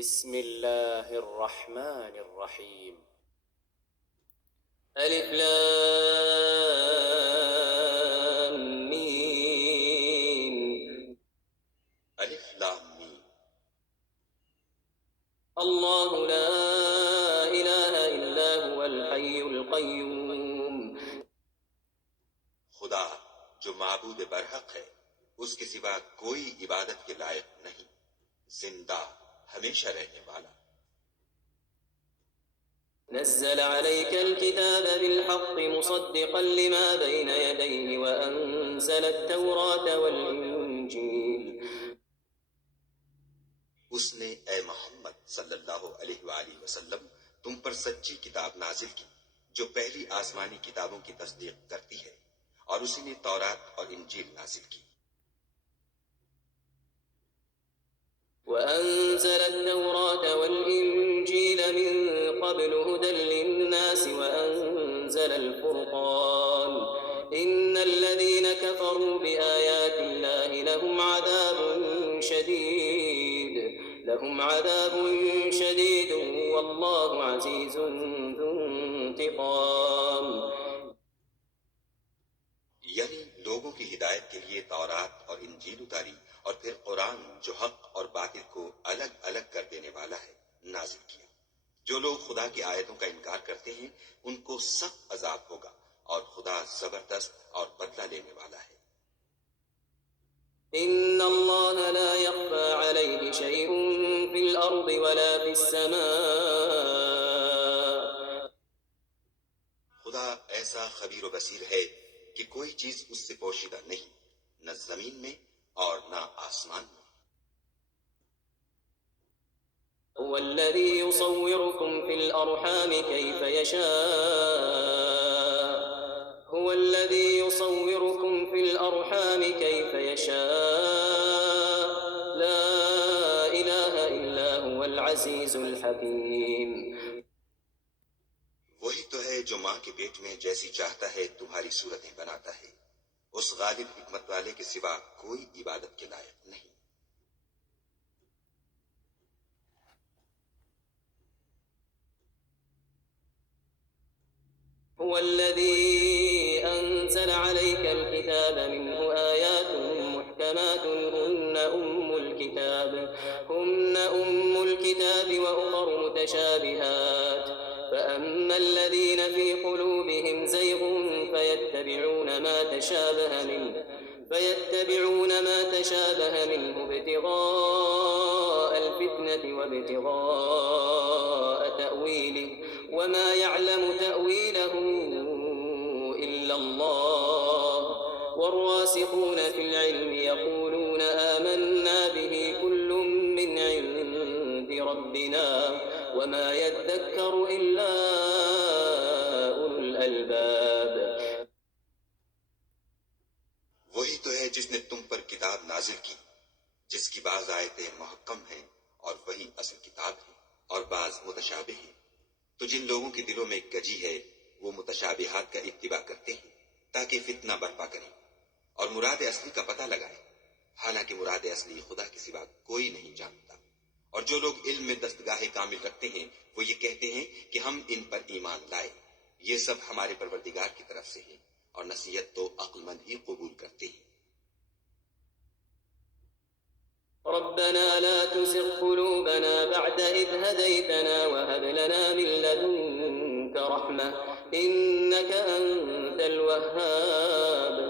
بسم الله الرحمن الرحيم. ألف لام ميم. الف لام میم. الله لا إله إلا هو الحي القيوم. خدا جو معبود برحق ہے اس کے سوا کوئی عبادت کے لائق نہیں، زندہ ہمیشہ رہنے والا۔ نزل عليك الكتاب بالحق مصدقا لما بين يديه وأنزل التوراة والإنجيل. اس نے اے محمد صلی اللہ علیہ وآلہ وسلم تم پر سچی کتاب نازل کی جو پہلی آسمانی کتابوں کی تصدیق کرتی ہے، اور اسی نے تورات اور انجیل نازل کی۔ وأنزل التوراة والإنجيل من قبل هدى للناس وأنزل الفرقان. إن الذين كفروا بآيات الله لهم عذاب شديد والله عزيز ذو انتقام. یعنی لوگوں کی ہدایت کے لیے تورات اور انجیل اتاری اور پھر قرآن جو حق اور باطل کو الگ الگ کر دینے والا ہے نازل کیا۔ جو لوگ خدا کی آیتوں کا انکار کرتے ہیں ان کو سخت عذاب ہوگا، اور خدا زبردست اور بدلہ لینے والا ہے۔ إن الله لا يخفى عليه شيء في الأرض ولا في السماء. خدا ایسا خبیر و بصیر ہے کہ کوئی چیز اس سے پوشیدہ نہیں، نہ زمین میں اور نہ آسمان میں۔ هو الذي يصوركم في الأرحام كيف يشاء. هو الذي يصوركم في الأرحام كيف يشاء. لا إله إلا هو العزيز الحكيم. وہی تو ہے جو ماں کے پیٹ میں جیسی چاہتا ہے تمہاری صورتیں بناتا ہے، اس غالب حکمت والے کے سوا کوئی عبادت کے لائق نہیں۔ هو الذي أنزل عليك الكتاب منه آيات محكمات هن أم الكتاب وأخر متشابهات. فأما الذين في قلوبهم زيغ فيتبعون ما تشابه منه ابتغاء الفتنة وابتغاء تأويله وما يعلم تأويله إلا الله. والراسخون في العلم يقولون آمنا به كل من عند ربنا وما يذكر إلا أولو الألباب. وہی تو ہے جس نے تم پر کتاب نازل کی جس کی بعض آیتیں محکم ہیں اور وہی اصل کتاب ہے، اور بعض متشابہ ہیں۔ تو جن لوگوں کے دلوں میں کجی ہے وہ متشابہات کا اتباع کرتے ہیں تاکہ فتنہ برپا کریں اور مراد اصلی کا پتہ لگائیں، حالانکہ مراد اصلی خدا کے سوا کوئی نہیں جانتا۔ اور جو لوگ علم میں دستگاہ کامل رکھتے ہیں وہ یہ کہتے ہیں کہ ہم ان پر ایمان لائے، یہ سب ہمارے پروردگار کی طرف سے ہے، اور نصیحت تو عقل مند ہی قبول کرتے ہیں۔ ربنا لا تزغ قلوبنا بعد إذ هديتنا وهب لنا من لدنك رحمة إنك أنت الوهاب.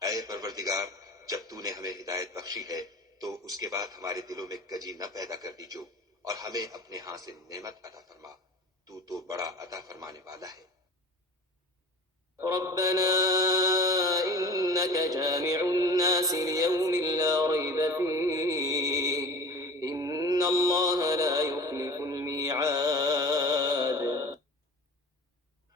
اے پروردگار، جب تو نے ہمیں ہدایت بخشی ہے تو اس کے بعد ہمارے دلوں میں کجی نہ پیدا کر دیجو، اور ہمیں اپنے ہاں سے نعمت عطا فرما، تو بڑا عطا فرمانے والا ہے۔ ربنا إنك جامع الناس ليوم لا ريب فيه إن الله لا يخلف الميعاد.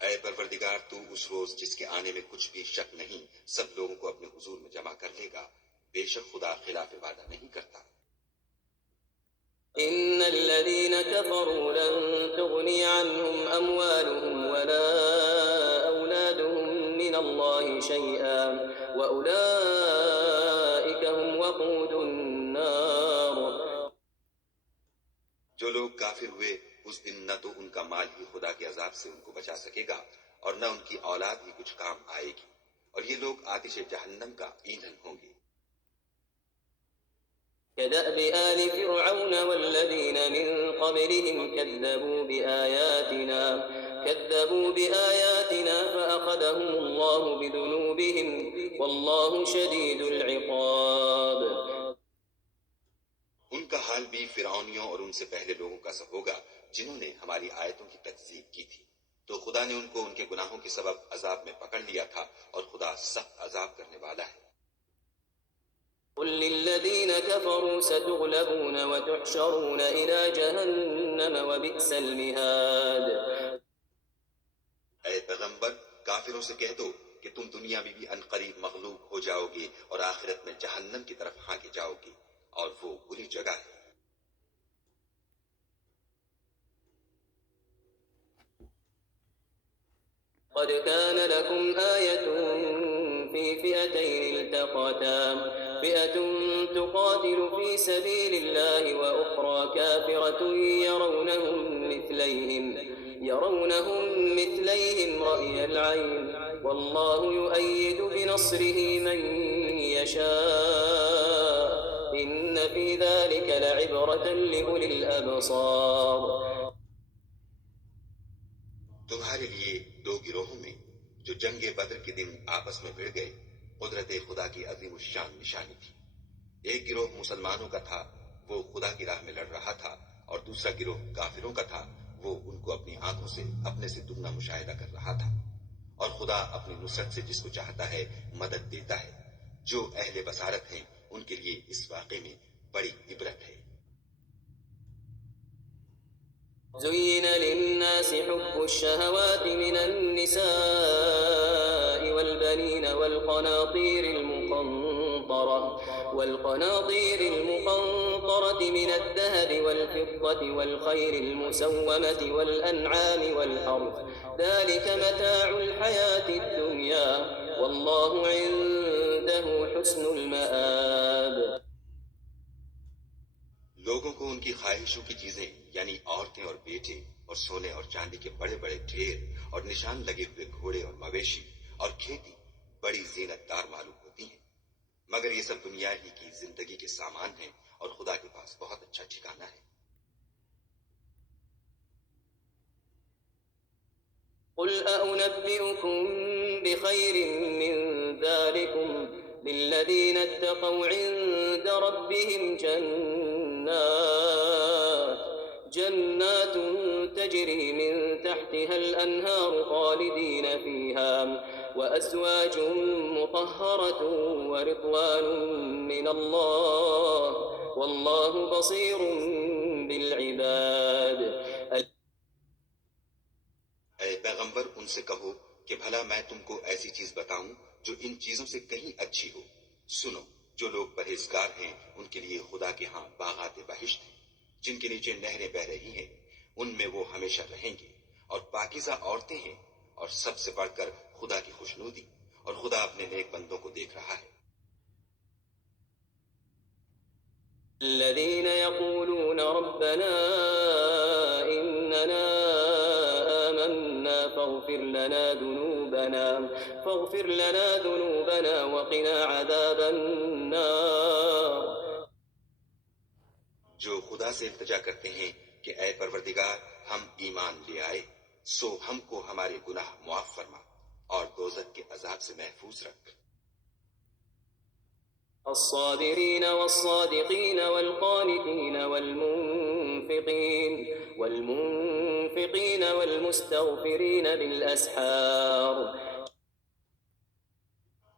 اے پروردگار، تو اس روز جس کے آنے میں کچھ بھی شک نہیں سب لوگوں کو اپنے حضور میں جمع کر لے گا، بے شک خدا خلاف وعدہ نہیں کرتا۔ إن الذين كفروا لن تغني عنهم أموالهم ولا أولادهم من الله شيئا وأولئك هم وقود النار. کافر ہوئے اس دن نہ تو ان کا مال ہی خدا کے عذاب سے ان کو بچا سکے گا اور نہ ان کی اولاد ہی کچھ کام آئے گی، اور یہ لوگ آتش جہنم کا ایندھن ہوں گے۔ كدأب آل فرعون والذين من قبلهم كذبوا بآياتنا فأخذهم الله بذنوبهم والله شديد العقاب۔ ان کا حال بھی فرعونیوں اور ان سے پہلے لوگوں کا سا ہوگا جنہوں نے ہماری آیتوں کی تکذیب کی تھی، تو خدا نے ان کو ان کے گناہوں کے سبب عذاب میں پکڑ لیا تھا، اور خدا سخت عذاب کرنے والا ہے۔ قل للذين كفروا ستغلبون وتحشرون إلى جهنم وبئس المهاد۔ اے پیغمبر، کافروں سے کہہ دو کہ تم دنیا میں بھی عنقریب مغلوب ہو جاؤ گے اور آخرت میں جہنم کی طرف ہانکے جاؤ گے، اور وہ بری جگہ ہے۔ قد كان لكم آية في فئتين التقتا، فئة تقاتل في سبيل الله وأخرى كافرة يرونهم مثليهم رأي العين، والله يؤيد بنصره من يشاء، إن في ذلك لعبرة لأولي الأبصار۔ تمہارے لیے دو گروہوں میں جو جنگ بدر کے دن آپس میں بھڑ گئے قدرت خدا کی عظیم الشان نشانی تھی۔ ایک گروہ مسلمانوں کا تھا، وہ خدا کی راہ میں لڑ رہا تھا، اور دوسرا گروہ کافروں کا تھا، وہ ان کو اپنی آنکھوں سے اپنے سے دگنا مشاہدہ کر رہا تھا۔ اور خدا اپنی نصرت سے جس کو چاہتا ہے مدد دیتا ہے۔ جو اہل بصارت ہیں ان کے لیے اس واقعے میں بڑی عبرت ہے۔ زين للناس حب الشهوات من النساء والبنين والقناطير المقنطرة من الذهب والفضة والخيل المسومة والأنعام والحرث، ذلك متاع الحياة الدنيا، والله عنده حسن المآب۔ لوگوں کو ان کی خواہشوں کی چیزیں یعنی عورتیں اور بیٹے اور سونے اور چاندی کے بڑے بڑے ڈھیر اور نشان لگے ہوئے گھوڑے اور مویشی اور کھیتی بڑی زینت دار معلوم ہوتی ہیں، مگر یہ سب دنیا ہی کی زندگی کے سامان ہیں، اور خدا کے پاس بہت اچھا ٹھکانہ ہے۔ قل أأنبئكم بخير من ذلكم للذين اتقوا عند ربهم جنات تجري من تحتها الأنهار خالدين فيها، وأزواج مطهرة ورضوان من الله، والله بصير بالعباد۔ اے پیغمبر، ان سے کہو کہ بھلا میں تم کو ایسی چیز بتاؤں جو ان چیزوں سے کہیں اچھی ہو۔ سنو، جو لوگ پرہیزگار ہیں ان کے لیے خدا کے ہاں باغات بہشت ہیں، جن کے نیچے نہریں بہ رہی ہیں، ان میں وہ ہمیشہ رہیں گے، اور پاکیزہ عورتیں ہیں، اور سب سے بڑھ کر خدا کی خوشنودی، اور خدا اپنے نیک بندوں کو دیکھ رہا ہے۔ الذين يقولون ربنا إننا آمنا فاغفر لنا ذنوبنا وقنا عذاب النار۔ جو خدا سے التجا کرتے ہیں کہ اے پروردگار ہم ایمان لے آئے، سو ہم کو ہمارے گناہ معاف فرما اور دوزخ کے عذاب سے محفوظ رکھ۔ الصابرين والصادقين والقانتين والمنفقين والمستغفرين بالأسحار۔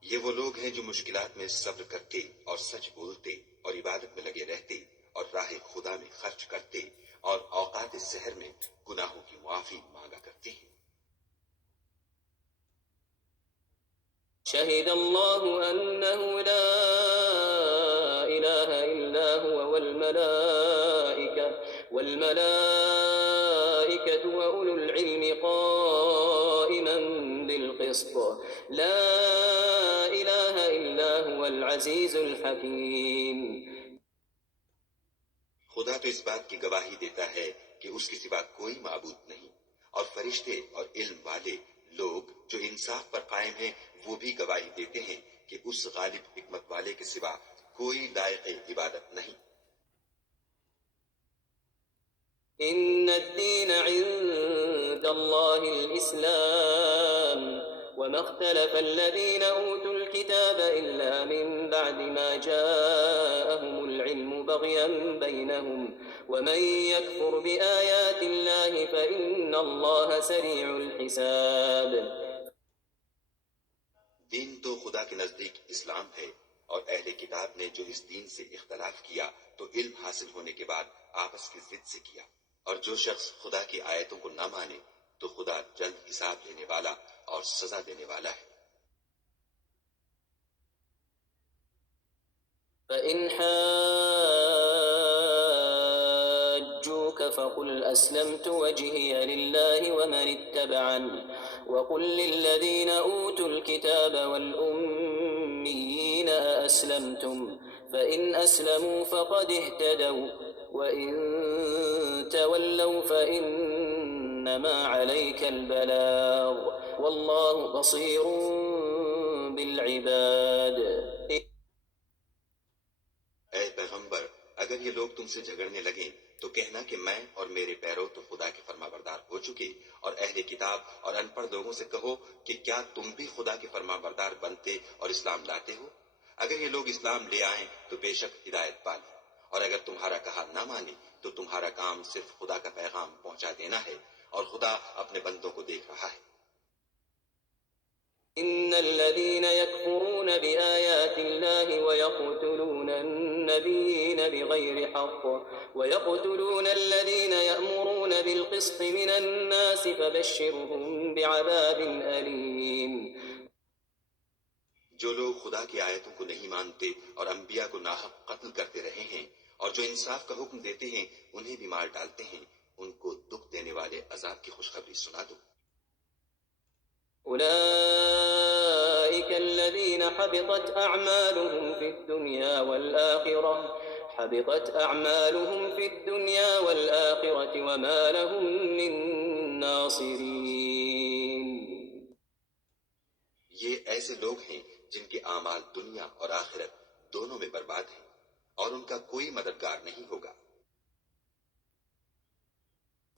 یہ وہ لوگ ہیں جو مشکلات میں صبر کرتے اور سچ بولتے اور عبادت میں لگے رہتے اور راہ خدا میں خرچ کرتے اور اوقات سحر میں گناہوں کی معافی مانگا کرتے ہیں۔ شهد الله أنه لا إله إلا هو والملائكة وأولو العلم قائما بالقسط، لا إله إلا هو العزيز الحكيم۔ خدا تو اس بات کی گواہی دیتا ہے کہ اس کے سوا کوئی معبود نہیں، اور فرشتے اور علم والے لوگ جو انصاف پر قائم ہیں وہ بھی گواہی دیتے ہیں کہ اس غالب حکمت والے کے سوا کوئی لائق عبادت نہیں۔ إن الدين عند الله الإسلام وما اختلف الذين أوتوا الكتاب إلا من بعد ما جاءهم العلم بغيا بينهم ومن يكفر بآيات الله فإن الله سريع الحساب۔ دین تو خدا کے نزدیک اسلام ہے، اور اہل کتاب نے جو اس دین سے اختلاف کیا تو علم حاصل ہونے کے بعد آپس کی ضد سے کیا، اور جو شخص خدا کی آیتوں کو نہ مانے تو خدا جلد حساب لینے والا اور سزا دینے والا ہے۔ فإن حاجوك فقل أسلمت وجهي لله ومن اتبعني وقل للذين أوتوا الكتاب والأميين أأسلمتم فإن أسلموا فقد اهتدوا وإن تولوا فإنما عليك البلاغ والله بصير بالعباد۔ اے پیغمبر، اگر یہ لوگ تم سے جھگڑنے لگیں تو کہنا کہ میں اور میرے پیرو تو خدا کے فرما بردار ہو چکے، اور اہل کتاب اور ان پڑھ لوگوں سے کہو کہ کیا تم بھی خدا کے فرما بردار بنتے اور اسلام لاتے ہو؟ اگر یہ لوگ اسلام لے آئیں تو بے شک ہدایت پالے، اور اگر تمہارا کہا نہ مانے تو تمہارا کام صرف خدا کا پیغام پہنچا دینا ہے، اور خدا اپنے بندوں کو دیکھ رہا ہے۔ إن الذين يكفرون بآيات الله ويقتلون النبيين بغير حق ويقتلون الذين يأمرون بالقسط من الناس فبشرهم بعذاب أليم۔ جو لوگ خدا کی آیتوں کو نہیں مانتے اور انبیاء کو ناحق قتل کرتے رہے ہیں اور جو انصاف کا حکم دیتے ہیں انہیں بھی مار ڈالتے ہیں، ان کو دکھ دینے والے عذاب کی خوشخبری سنا دو۔ أولئك الذين حبطت أعمالهم في الدنيا والآخرة وما لهم من ناصرين۔ یہ ایسے لوگ ہیں جن کے اعمال دنیا اور آخرت دونوں میں برباد ہیں، اور ان کا کوئی مددگار نہیں ہوگا۔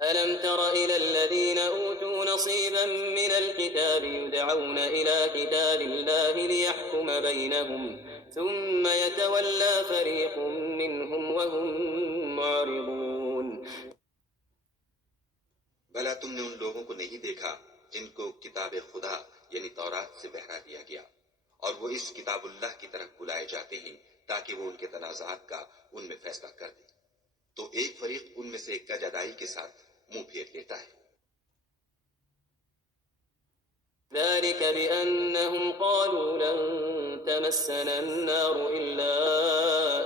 ألم تر إلى الذين أوتوا نصيبا من الكتاب يدعون إلى كتاب الله ليحكم بينهم ثم يتولى فريق منهم وهم معرضون۔ بھلا تم نے ان لوگوں کو نہیں دیکھا جن کو کتاب خدا یعنی تورات سے بہرا دیا گیا، اور وہ اس کتاب اللہ کی طرف بلائے جاتے ہیں تاکہ وہ ان کے تنازعات کا ان میں فیصلہ کر دے، تو ایک فریق ان میں سے کج ادائی کے ساتھ منہ پھیر لیتا ہے۔ ذلك بأنهم قالوا لن تمسنا النار إلا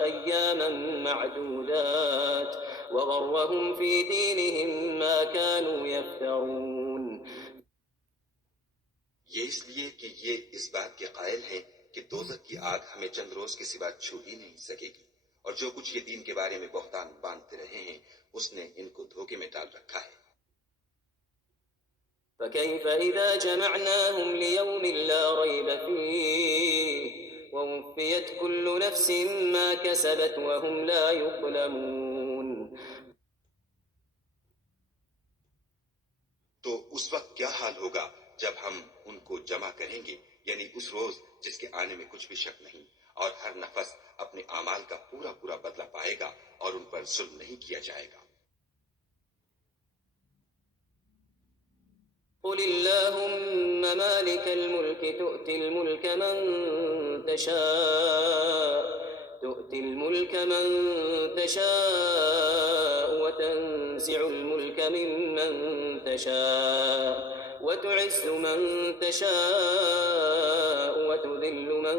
أياما معدودات وغرهم في دينهم ما كانوا يفترون۔ یہ اس لیے کہ یہ اس بات کے قائل ہیں کہ دوزخ کی آگ ہمیں چند روز کے سوا چھو ہی نہیں سکے گی، اور جو کچھ یہ دین کے بارے میں بہتان باندھتے رہے ہیں اس نے ان کو دھوکے میں ڈال رکھا ہے۔ فكيف إذا جمعناهم ليوم لا ريب فيه ووفيت كل نفس ما كسبت وهم لا يظلمون۔ تو اس وقت کیا حال ہوگا جب ہم ان کو جمع کریں گے، یعنی اس روز جس کے آنے میں کچھ بھی شک نہیں، اور ہر نفس اپنے اعمال کا پورا پورا بدلہ پائے گا اور ان پر ظلم نہیں کیا جائے گا۔ قل اللهم مالك الملك تؤتي الملك من تشاء وتنزع الملك ممن تشاء وتعز من تشاء وتذل من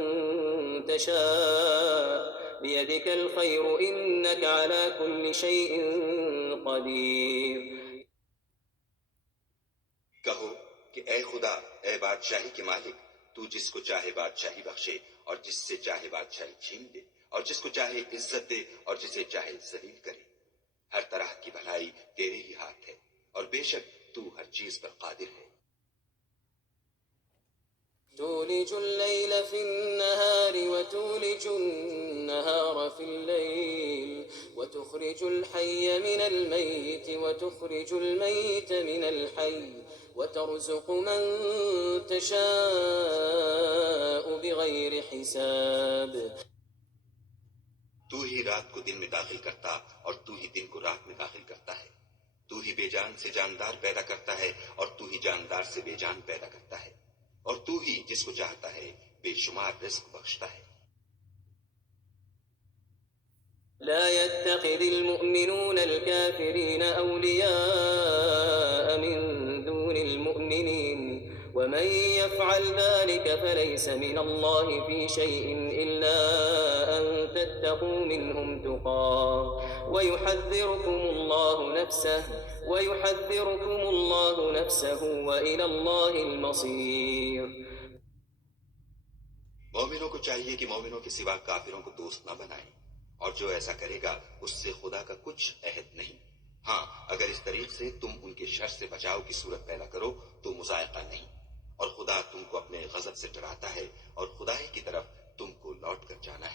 تشاء بيدك الخير إنك على كل شيء قدير۔ کہو کہ اے خدا، اے بادشاہی کے مالک، تو جس کو چاہے بادشاہی بخشے اور جس سے چاہے بادشاہی چھین دے، اور جس کو چاہے عزت دے اور جسے چاہے ذلیل کرے۔ ہر طرح کی بھلائی تیرے ہی ہاتھ ہے اور بے شک تو ہر چیز پر قادر ہے۔ تولج الليل في النهار وتولج النهار في الليل وتخرج الحي من الميت وتخرج الميت من الحي وترزق من تشاء بغير حساب۔ تو ہی رات کو دن میں داخل کرتا اور تو ہی دن کو رات میں داخل کرتا ہے، تو ہی بے جان سے جاندار پیدا کرتا ہے اور تو ہی جاندار سے بے جان پیدا کرتا ہے، اور تو ہی جس کو چاہتا ہے بے شمار رزق بخشتا ہے۔ لا يتخذ المؤمنون الكافرين أولياء من دون المؤمنين ومن يفعل ذلك فليس من الله في شيء إلا أن تتقوا منهم تقاه ويحذركم الله نفسه وإلى الله المصير۔ مومنوں کو چاہیے کہ مومنوں کے سوا کافروں کو دوست نہ بنائیں، اور جو ایسا کرے گا اس سے خدا کا کچھ عہد نہیں۔ ہاں اگر اس طریق سے تم ان کے شر سے بچاؤ کی صورت پیدا کرو تو مذائقہ نہیں، اور خدا تم کو اپنے غضب سے ڈراتا ہے اور خدا ہی کی طرف تم کو لوٹ کر جانا ہے۔